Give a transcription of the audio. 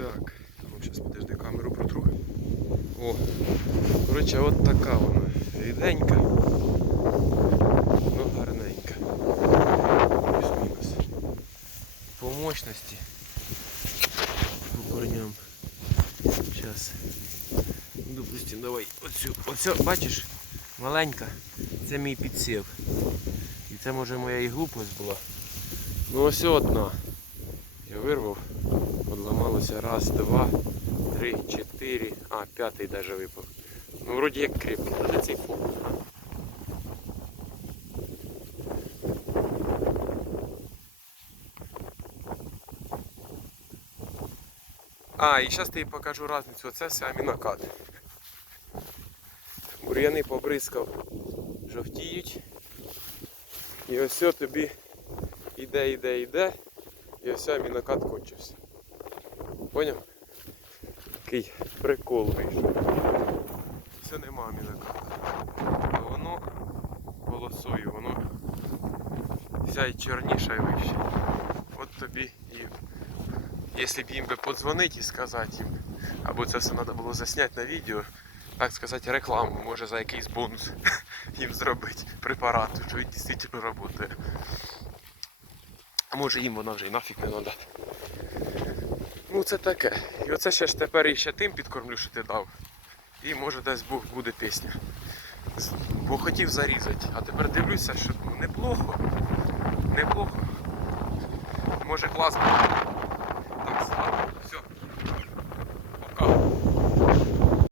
Так, ну зараз подожди камеру протру. О, коротше, от така вона. Ріденька. Ну, гарненька. Плюс-мінус. По мощності. По корням. Зараз. Допустим, давай оцю. Оцю, бачиш, маленька. Це мій підсів. І це може моя і глупость була. Ну ось одна. Я вирвав. Подламалося раз, два, три, чотири. А, п'ятий навіть випав. Ну вроді як крепкий, а де цей фокус? а? І зараз тобі покажу різницю. Оце все амінокат. Бур'яни побризкав, жовтіють. І ось тобі іде, іде, іде. І ось амінокат кончився. Поняв? Такий прикол вийшов. Все нема амінокату. А воно полосою, воно вся і чорніша і вище. От тобі і. Якщо б їм би подзвонити і сказати їм, або це все треба було засняти на відео, так сказати, рекламу, може за якийсь бонус їм зробити препарату, що він дійсно працює. А може їм воно вже і нафіг не треба. Ну це таке. І оце ще ж тепер і ще тим підкормлю, що ти дав. І може десь Бог буде пісня. Бо хотів зарізати, а тепер дивлюся, що ну, неплохо. Неплохо. Може клас буде.